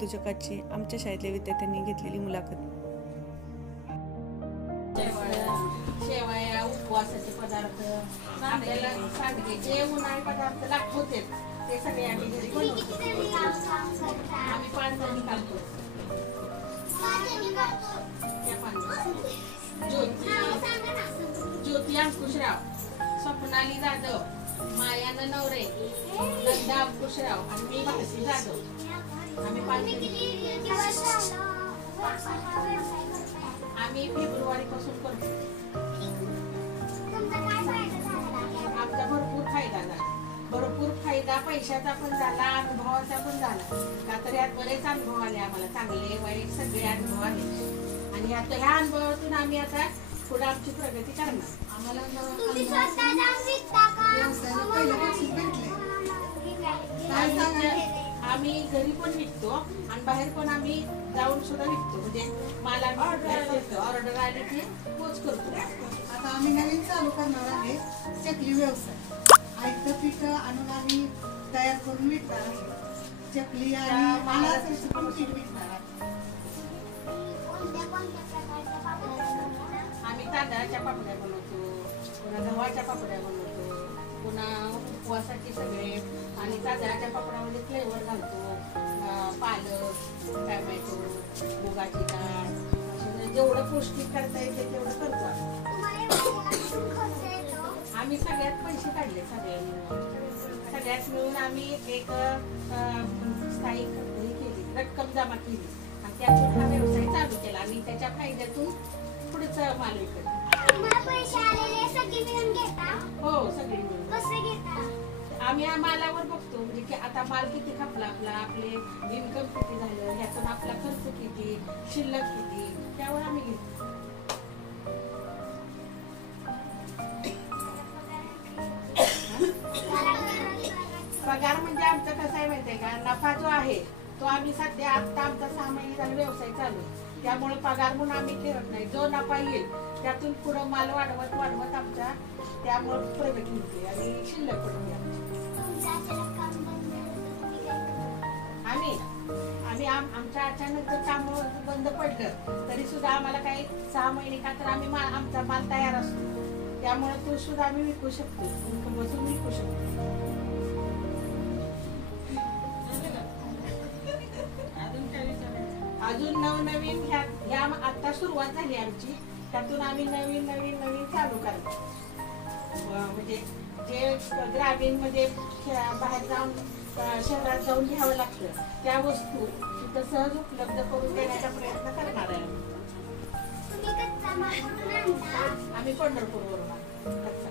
उद्योजकाची आमच्या शाळेतल्या विद्यार्थ्यांनी घेतलेली मुलाखत. शेवया, उपवासाचे पदार्थ, आपल्याला सांडगे जे उन्हाळी पदार्थ लागत ते सगळे आम्ही घरी बनवतो. आम्ही 5 जणी काम करतो. ज्योती अंकुशराव, स्वप्नाली जाधव, माया नवरे, नंदा अंकुशराव आणि मी भारती जाधव. आम्ही 5 जणी. आम्ही फेब्रुवारी पासून करतो. आमचा भरपूर फायदा झाला. भरपूर फायदा पैशाचा पण झाला, अनुभवाचा पण झाला. का तर यात बरेच अनुभव आले आम्हाला, चांगले वाईट सगळे अनुभव आले. आणि आता ह्या अनुभवातून आम्ही आता पुढे आमची प्रगती करणार. आम्हाला आम्ही घरी पण विकतो आणि बाहेर पण आम्ही जाऊन सुद्धा विकतो. म्हणजे मला ऑर्डर आली की पोच करतो. आता आम्ही नवीन चालू करणार आहे चकली व्यवसाय. आयतं पीठ आणून आम्ही तयार करून विकणार आहे चकली आणि मालाचं पण पीठ विकणार आहे. आम्ही तांदळाच्या पापड्या बनवतो, पुन्हा गव्हाच्या पापड्या बनवतो, पुन्हा उपवासाचे सगळे. आणि तांदळाच्या पापडामध्ये फ्लेवर घालतो, पालक, टोमॅटो, मुगाची डाळ, जेवढं पौष्टिक करता येते तेवढं करतो. आम्ही सगळ्यात पैसे काढले, सगळ्यात मिळून आम्ही एक स्थायिक केली, रक्कम जमा केली आणि त्यातून हा व्यवसाय चालू केला. आणि त्याच्या फायद्यातून पुढचं माल विकत. हो, सगळे मिळून. आम्ही या मालावर बघतो, म्हणजे की आता माल किती खपला आपला, आपले इन्कम किती झालं, ह्यातून आपला खर्च किती, शिल्लक किती, त्यावर आम्ही घेतो. पगार म्हणजे आमचं कसं आहे माहितीये का, नफा जो आहे तो आम्ही सध्या आता आमचा 6 महिने झाला व्यवसाय चालू, त्यामुळे पगार म्हणून आम्ही ठेवत नाही. जो नफा येईल त्यातून पुढे माल वाढवत वाढवत आमच्या त्यामुळे प्रगती होते आणि शिल्लक पडते. आम्ही आमच्या अचानक जर काम बंद पडलं तरी सुद्धा आम्हाला काही 6 महिने का तर आम्ही आमचा माल तयार असतो, त्यामुळे तो सुद्धा आम्ही विकू शकतो, बसून विकू शकतो. अजून नवनवीन ह्या आता सुरुवात झाली आमची, त्यातून आम्ही नवीन चालू करतो. म्हणजे जे ग्रामीण मध्ये बाहेर जाऊन शहरात जाऊन घ्यावं लागतं त्या वस्तू तिथं सहज उपलब्ध करून देण्याचा प्रयत्न करणार आहे. आम्ही पंढरपूरवरून कच्चा.